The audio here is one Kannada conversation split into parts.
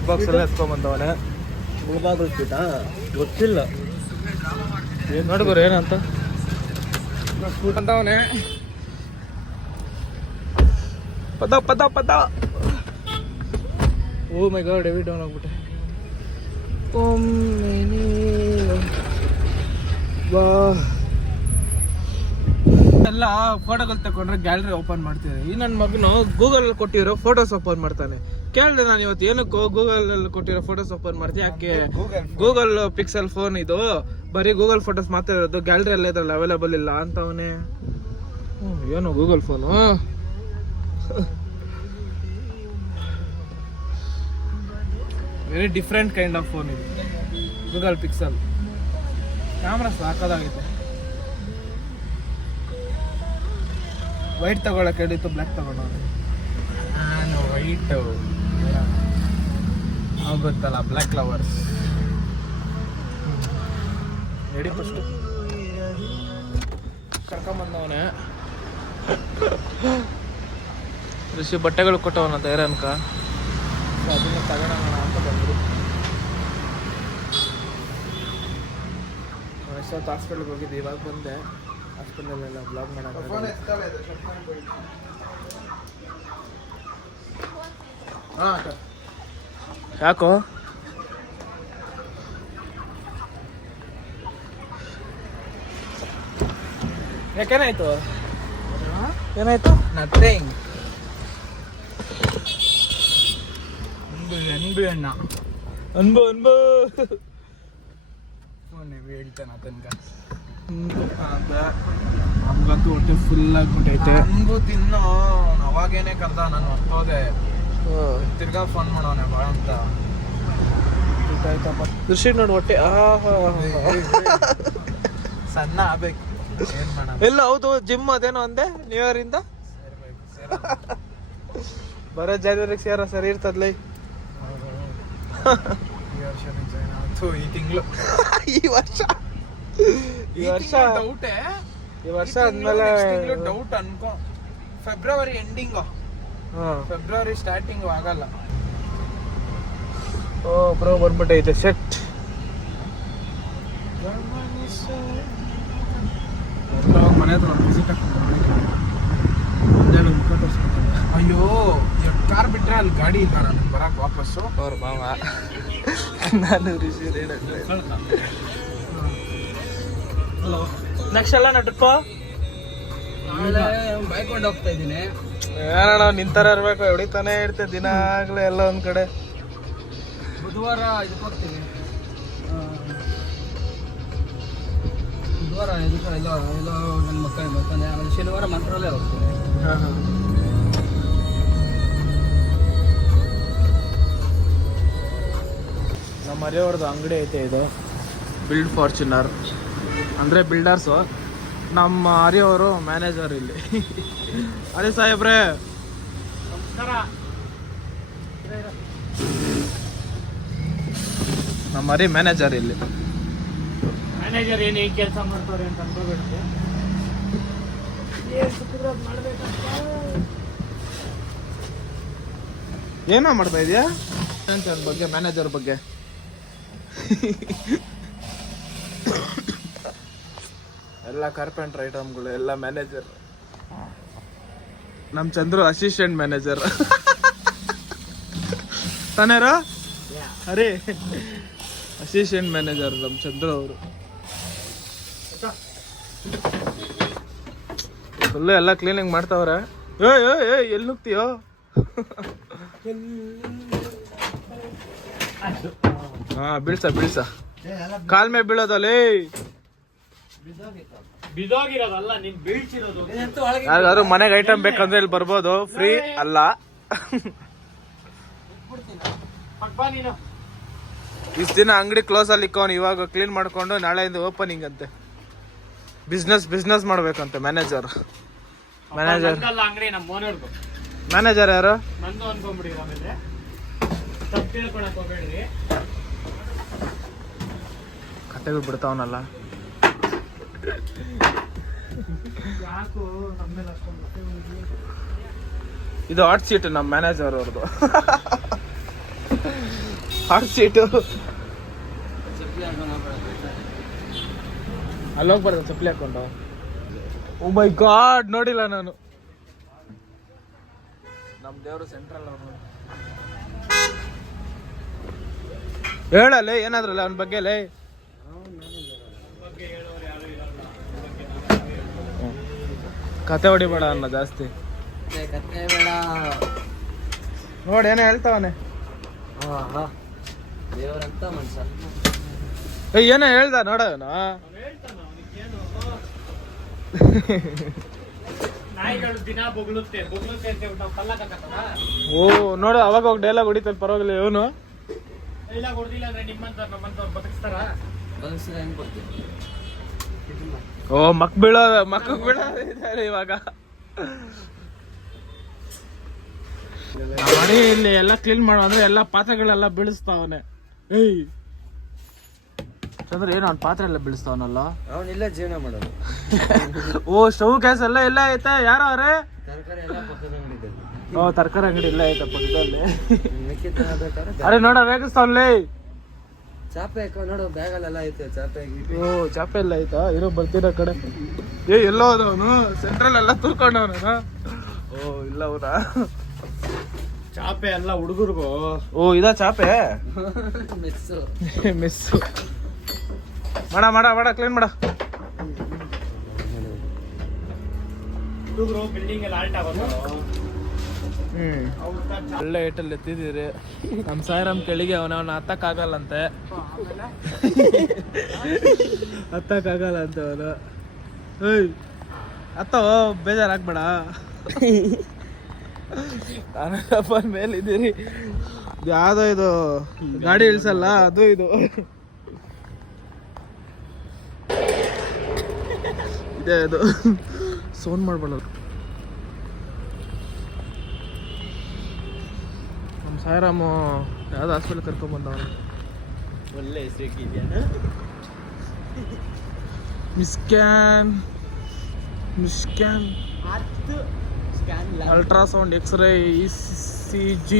ಗಿಫ್ಟ್ ಬಾಕ್ಸ್ ಎಲ್ಲ ಎತ್ಕೊಂಡ್ಬಂದವನೆ. ಮುಳಬಾಗ್ಲು ಸ್ವೀಟಾ? ಗೊತ್ತಿಲ್ಲ ನೋಡಿ ಗುರು ಏನಂತ ಅಂತವನೆ. ಪದ ಪದ ಪದ. ಓ ಮೈ ಗಾಡ್, ಹೆವಿ ಡೌನ್ ಆಗ್ಬಿಟ್ಟೆ. ಎಲ್ಲ ಫೋಟೋಗಳು ತಗೊಂಡ್ರೆ ಗ್ಯಾಲರಿ ಓಪನ್ ಮಾಡ್ತೀನಿ. ಈ ನನ್ನ ಮಗನು ಗೂಗಲ್ ಕೊಟ್ಟಿರೋ ಫೋಟೋಸ್ ಓಪನ್ ಮಾಡ್ತಾನೆ. ಕೇಳಿದೆ ನಾನು ಇವತ್ತು ಏನಕ್ಕೋ ಗೂಗಲ್ ಅಲ್ಲಿ ಕೊಟ್ಟಿರೋ ಫೋಟೋಸ್ ಓಪನ್ ಮಾಡ್ತೀನಿ, ಯಾಕೆ ಗೂಗಲ್ ಪಿಕ್ಸೆಲ್ ಫೋನ್ ಇದು ಬರೀ ಗೂಗಲ್ ಫೋಟೋಸ್ ಮಾತ್ರ ಇರೋದು, ಗ್ಯಾಲರಿ ಎಲ್ಲ ಇದ್ರಲ್ಲಿ ಅವೈಲೇಬಲ್ ಇಲ್ಲ ಅಂತವನೇ. ಏನು Google phone? Very different kind of phone ಇದು, ಗೂಗಲ್ ಪಿಕ್ಸೆಲ್. ಕ್ಯಾಮ್ರಾ ಸಾಕಾಗಿದೆ. ವೈಟ್ ತಗೊಳಕ್ಕೆ ಹೇಳಿತ್ತು, ಬ್ಲ್ಯಾಕ್ ತಗೊಂಡು ನಾನು ವೈಟ್ ಗೊತ್ತಲ್ಲ, ಬ್ಲ್ಯಾಕ್ ಲವರ್ಸ್. ರೆಡಿ ಫಸ್ಟು ಕರ್ಕೊಂಬಂದವನೇ. ಋಷಿ ಬಟ್ಟೆಗಳು ಕೊಟ್ಟವನ ತೈರನ್ಕ, ಅದನ್ನ ತಗೋಣ ಅಂತ ಬಂದರು. ಎಷ್ಟೊತ್ತು ಹಾಸ್ಪಿಟ್ಲಿಗೆ ಹೋಗಿದ್ದೆ, ಇವಾಗ ಬಂದೆ. ಹಾಸ್ಪಿಟಲೆಲ್ಲ ಬ್ಲಾಗ್ ಮಾಡೋದು. ಯಾಕೋ ಯಾಕೇನಾಯ್ತು? ಏನಾಯ್ತು? ನಥಿಂಗ್. ಅನ್ಬು ಅಣ್ಣ, ಅನ್ಬು ಅನ್ಬು ಹೇಳ್ತಾನೆ ತನಕ. ನಮ್ಗಂತೂ ಹೊಟ್ಟೆ ಫುಲ್ ಆಗ್ಬಿಟ್ಟೈತೆ. ನಮಗೂ ತಿನ್ನೋ ಅವಾಗೇನೆ ಕರ್ದ, ನಾನು ಹೊತ್ತೋದೆ. ತಿರ್ಗಾ ಫೋನ್ ಮಾಡೋನೆ ಬಾ ಅಂತ. ಕೃಷಿ ನೋಡಿ ಹೊಟ್ಟೆ ಸಣ್ಣ ಆಗ್ಬೇಕು. ಏನ್ ಮಾಡೋಣ? ಎಲ್ಲ ಹೌದು, ಜಿಮ್ ಅದೇನೋ ಅಂದೆ ನ್ಯೂ ಇಯರ್ ಇಂದ. ಬರೋ ಜಾನ್ವರಿಗೆ ಸೇರೋ ಸರಿ ಇರ್ತದ್ಲೈ. ಈ ತಿಂಗಳು ಈ ವರ್ಷ ಡೌಟೇ. ಈ ವರ್ಷ ಆದ್ಮೇಲೆ ಡೌಟ್ ಅನ್ಕೋ. ಫೆಬ್ರವರಿ ಎಂಡಿಂಗು, ಫೆಬ್ರವರಿ ಸ್ಟಾರ್ಟಿಂಗು ಆಗಲ್ಲ. ಓ ಬ್ರೋ ಬಂದ್ಬಿಟ್ಟೈತೆ ಸೆಟ್. ಮನೆ ಹತ್ರ ವಿಸಿಟ್ ಅಯ್ಯೋ, ಕಾರ್ ಬಿಟ್ರೆ ಅಲ್ಲಿ ಗಾಡಿ ಇಲ್ಲ ನನಗೆ ಬರಕ್ ವಾಪಸ್ಸು. ಅವ್ರ ಮಾವ ನಾನು ರಿಷಿ ಹಲೋ. ನೆಕ್ಸ್ಟ್ ಎಲ್ಲ ನಟಕ್ಕೋ ಬೈಕೊಂಡು ಹೋಗ್ತಾ ಇದ್ದೀನಿ. ಏನಣ್ಣ ನಿಂತರ ಇರ್ಬೇಕು, ಹೊಡಿತಾನೆ ಇರ್ತೇವೆ ದಿನಾಗ್ಲೂ ಎಲ್ಲ ಒಂದ್ ಕಡೆ. ಬುಧವಾರ ಇದಕ್ಕೆ ಹೋಗ್ತೀವಿ. ಬುಧವಾರ ಇದಕ್ಕೆ ಎಲ್ಲೋ ನನ್ನ ಮಕ್ಕಳಿಗೆ ಬರ್ತಾನೆ. ಆಮೇಲೆ ಶನಿವಾರ ಮಂತ್ರಾಲಯ ಹೋಗ್ತೀನಿ. ನಮ್ಮ ಮರೆಯವ್ರದ್ದು ಅಂಗಡಿ ಐತೆ, ಇದು ಬಿಲ್ಡ್ ಫಾರ್ಚುನರ್ ಅಂದರೆ ಬಿಲ್ಡರ್ಸು. ನಮ್ಮ ಹರಿಯವರು ಮ್ಯಾನೇಜರ್ ಇಲ್ಲಿ. ಹರಿ ಸಾಹೇಬ್ರೆ ನಮಸ್ಕಾರ. ನಮ್ಮ ಹರಿ ಮ್ಯಾನೇಜರ್ ಇಲ್ಲಿ. ಮ್ಯಾನೇಜರ್ ಏನು ಈ ಕೆಲಸ ಮಾಡ್ತಾರೆ ಅಂತ ಅನ್ಕೋಬೇಕು. ಏನೋ ಮಾಡ್ತಾ ಇದೀಯಾ ಬಗ್ಗೆ, ಮ್ಯಾನೇಜರ್ ಬಗ್ಗೆ? ಎಲ್ಲ ಕಾರ್ಪೆಂಟರ್ ಐಟಮ್ಗಳು ಎಲ್ಲ ಮ್ಯಾನೇಜರ್. ನಮ್ಮ ಚಂದ್ರು ಅಸಿಸ್ಟೆಂಟ್ ಮ್ಯಾನೇಜರ್ ತಾನೇರ? ಅರೇ ಅಸಿಸ್ಟೆಂಟ್ ಮ್ಯಾನೇಜರ್ ನಮ್ಮ ಚಂದ್ರು ಅವರು. ಫುಲ್ಲು ಎಲ್ಲ ಕ್ಲೀನಿಂಗ್ ಮಾಡ್ತಾವ್ರೆ. ಎಲ್ಲಿ ನುಗ್ತೀಯೋ? ಹಾ ಬೀಳ್ಸ ಕಾಲ್ ಮೇಲೆ ಬೀಳೋದಲ್ಲಿ. ಯಾರಿಗಾದ್ರು ಮನೆಗೆ ಐಟಮ್ ಬೇಕಂದ್ರೆ ಇಲ್ಲಿ ಬರ್ಬೋದು, ಫ್ರೀ ಅಲ್ಲ. ಇಷ್ಟು ದಿನ ಅಂಗಡಿ ಕ್ಲೋಸ್ ಅಲ್ಲಿ ಇಕ್ಕೋನು, ಇವಾಗ ಕ್ಲೀನ್ ಮಾಡ್ಕೊಂಡು ನಾಳೆಯಿಂದ ಓಪನಿಂಗ್ ಅಂತೆ. Business ಮಾಡ್ಬೇಕಂತೆ manager. ಮ್ಯಾನೇಜರ್ ಯಾರು? ಕತೆಗಳು ಬಿಡ್ತಾವನಲ್ಲ. ಇದು ಹಾಟ್ ಸೀಟ್ ನಮ್ಮ ಮ್ಯಾನೇಜರ್ ಅವ್ರದ್ದು. ಹಾಟ್ ಸೀಟು ಅಲ್ಲೋಗಿ ಬರ್ತದೆ ಚಪ್ಪಲಿ ಹಾಕೊಂಡು. ಓ ಮೈ ಗಾಡ್, ನೋಡಿಲ್ಲ ನಾನು. ನಮ್ ದೇವರು ಸೆಂಟ್ರಲ್ ಅವ್ರು. ಹೇಳಲ್ಲ ಏನಾದ್ರಲ್ಲ ಅವನ ಬಗ್ಗೆ. ಕತೆ ಹೊಡಿಬೇಡ ಅನ್ನ ಜಾಸ್ತಿ. ಕತೆ ಬೇಡ. ನೋಡಿ ಏನೋ ಹೇಳ್ತಾವನೆ. ದೇವರಂತ ಮನುಷ್ಯ. ಏನೋ ಹೇಳ್ದ ನೋಡ. ಓ ನೋಡು, ಅವಾಗ ಹೋಗಿ ಡೈಲಾಗ್ ಹೊಡಿತಲ್ ಪರವಾಗಿಲ್ಲ. ಇವನು ಓ ಮಕ್ ಬೀಳೋದಿದ್ದಾರೆ ಇವಾಗ. ಮನೆ ಇಲ್ಲಿ ಎಲ್ಲ ಕ್ಲೀನ್ ಮಾಡೋ ಅಂದ್ರೆ ಎಲ್ಲ ಪಾತ್ರೆಗಳೆಲ್ಲ ಬೀಳಿಸ್ತಾವನೆ. ಏಯ್ ಚಂದ್ರ ಏನು ಅವ್ನ ಪಾತ್ರೆ ಎಲ್ಲ ಬೀಳಿಸ್ತಾವನಲ್ಲ. ಅವನಿಲ್ಲ ಜೀವನ ಮಾಡೋದು. ಓ ಸ್ಟವ್ ಗ್ಯಾಸ್ ಎಲ್ಲ ಐತೆ. ಯಾರ ಅವ್ರೆ? ತರಕಾರಿ ಎಲ್ಲ ಪಕ್ಕದ ಅಂಗಡಿ. ಓ ತರಕಾರಿ ಅಂಗಡಿ ಇಲ್ಲ ಐತೆ ಪಕ್ಕದಲ್ಲಿ. ಅರೆ ನೋಡ ರೇಗಿಸ್ತಾವನ್ಲೇ. ಚಾಪೆ ನೋಡು, ಬ್ಯಾಗಲ್ಲೆಲ್ಲ ಐತೆ ಚಾಪೆ. ಓ ಚಾಪೆ ಎಲ್ಲ ಐತಾ? ಇರೋ ಬರ್ತಿರೋ ಕಡೆ. ಎಲ್ಲೋ ಅದವನು ಸೆಂಟ್ರಲ್ ಎಲ್ಲ ತುರ್ಕೊಂಡವನ. ಓ ಇಲ್ಲ ಅವನಾ? ಚಾಪೆ ಎಲ್ಲ ಹುಡುಗರ್ಗು. ಓ ಇದಾ ಚಾಪೆ? ಮಿಸ್ಸು. ಮಿಸ್ಸು. ಮಾಡ ಕ್ಲೀನ್ ಮಾಡ. ಹುಡುಗರು ಬಿಲ್ಡಿಂಗ್ ಎಲ್ಲ ಆಲ್ಟ್ ಆಗೋದು. ಒಳ್ಳೆ ಏಟಲ್ಲಿ ಎತ್ತಿದ್ದೀರಿ. ನಮ್ ಸಾಯಿರಾಮ್ ಕೆಳಗೆ ಅವನ ಹತ್ತಕ್ಕಾಗಲ್ಲಂತೆ. ಹತ್ತಕ್ಕಾಗಲ್ಲಂತೆ ಅವನು. ಹತ್ತೋ ಬೇಜಾರಾಗ್ಬೇಡ. ನಾನಪ್ಪ ಮೇಲಿದ್ದೀರಿ. ಯಾವ್ದೋ ಇದು ಗಾಡಿ ಇಳಿಸಲ್ಲ ಅದು ಇದು. ಇದೆ ಇದು ಸೋನ್ ಮಾಡ್ಬೇಡ. ನಮ್ಮ ಸಾಯಿರಾಮು ಯಾವ್ದು ಹಾಸ್ಪಿಟಲ್ ಕರ್ಕೊಂಡ್ ಬಂದವನು. ಒಳ್ಳೆ ಹೆಸರಿಗಿದ್ಯಾ. ಮಿಸ್ಕ್ಯಾನ್ ultrasound, x-ray, ECG,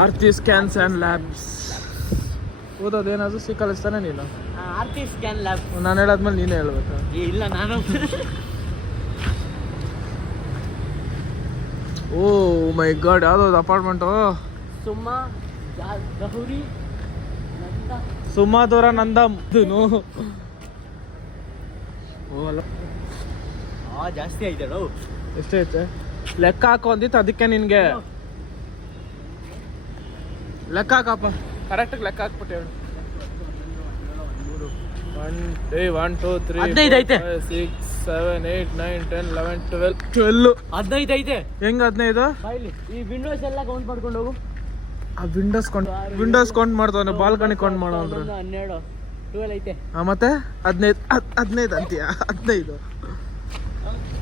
Aarti scans and labs. ಓದೋದೇನಾದ್ರು ಸಿಕ್ಕಲಿಸ್ತಾನೆ ನೀನು. ಆರ್ತಿ ಸ್ಕ್ಯಾನ್ ಲ್ಯಾಬ್ ನಾನು ಹೇಳಾದ್ಮೇಲೆ ನೀನೇ ಹೇಳ್ಬೇಕು. ಇಲ್ಲ ನಾನು. ಓ ಮೈ ಗಾಡ್, ಯಾವ್ದು ಅಪಾರ್ಟ್ಮೆಂಟು? ಸುಮಾದೂರ ನಂದಮ್. ಓ ಅಲ್ಲ, ಜಾಸ್ತಿ ಆಯ್ತಾಳ. ಎಷ್ಟೈತೆ ಲೆಕ್ಕ ಹಾಕೋ ಅಂದಿತ್ತು. ಅದಕ್ಕೆ ನಿನ್ಗೆ ಲೆಕ್ಕ ಹಾಕಪ್ಪ. ಕರೆಕ್ಟಾಗಿ ಲೆಕ್ಕ ಹಾಕ್ಬಿಟ್ಟು ಹೇಳು. 1 2 3 4 5 6 7 8 9 10 11 12 15 ಐತೆ. ಹೆಂಗ್ 15? ಈ ವಿಂಡೋಸ್ ಎಲ್ಲ ಕೌಂಟ್ ಮಾಡ್ಕೊಂಡು ಹೋಗು. ಆ ವಿಂಡೋಸ್ ಕೌಂಟ್ ಮಾಡ್ತಾವನೆ, ಬಾಲ್ಕನಿ ಕೌಂಟ್ ಮಾಡೋ ಅಂದ್ರೆ 12 12 ಐತೆ. ಮತ್ತೆ 15 ಅಂತೀಯ? 15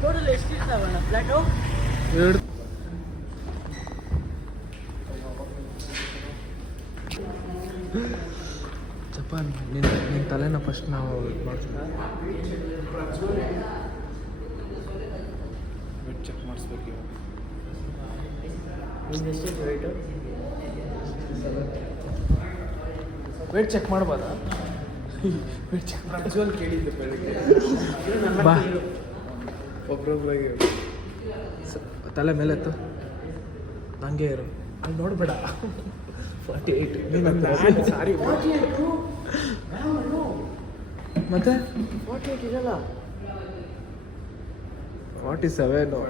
ಟೋಟಲ್ ಎಷ್ಟು ಇರ್ತಾವಣ್ಣ ಫ್ಲಾಟು? 2. ಜಪಾನ್ ನಿನ್ನ ತಲೆನ ಫಸ್ಟ್ ನಾವು ಮಾಡ್ತೀವಿ. ವೆಯ್ಟ್ ಚೆಕ್ ಮಾಡಿಸ್ಬೇಕು ಇವಾಗ. ವೆಯ್ಟ್ ಚೆಕ್ ಮಾಡ್ಬೋದಾ? ವೆಯ್ಟ್ ಚೆಕ್ ಪ್ರಜ್ವಲ್ ಕೇಳಿದ್ದೆ ಬೆಳಿಗ್ಗೆ. ಬಾ ಒಬ್ರೊಬ್ರಿಗೆ ತಲೆ ಮೇಲೆತ್ತು ಹಂಗೆ ಇರು. ಅಲ್ಲಿ ನೋಡ್ಬೇಡ. 48 ಸಾರಿ. ಮತ್ತೆ 48 ಇರಲ್ಲ, 47.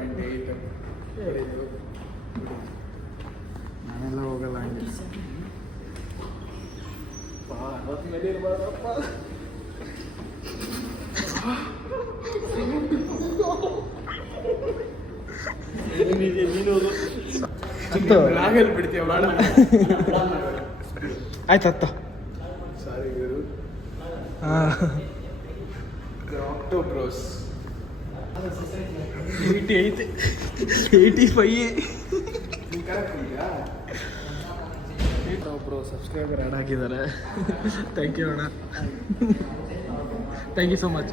ನಾನೆಲ್ಲ ಹೋಗಲ್ಲ ಹಂಗೆ. ಆಯ್ತತ್ತ. ಆಕ್ಟೋಬ್ರೋಸ್ 88 85 ಒಬ್ರು ಸಬ್ಸ್ಕ್ರೈಬರ್ ಆ್ಯಡ್ ಆಗಿದ್ದಾರೆ. ಥ್ಯಾಂಕ್ ಯು ಅಣ್ಣ, ಥ್ಯಾಂಕ್ ಯು ಸೊ ಮಚ್.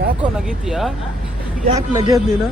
ಯಾಕೋ ನಗೀತೀಯಾ? ಯಾಕೆ ನಗಿಯೋದು ನೀನು?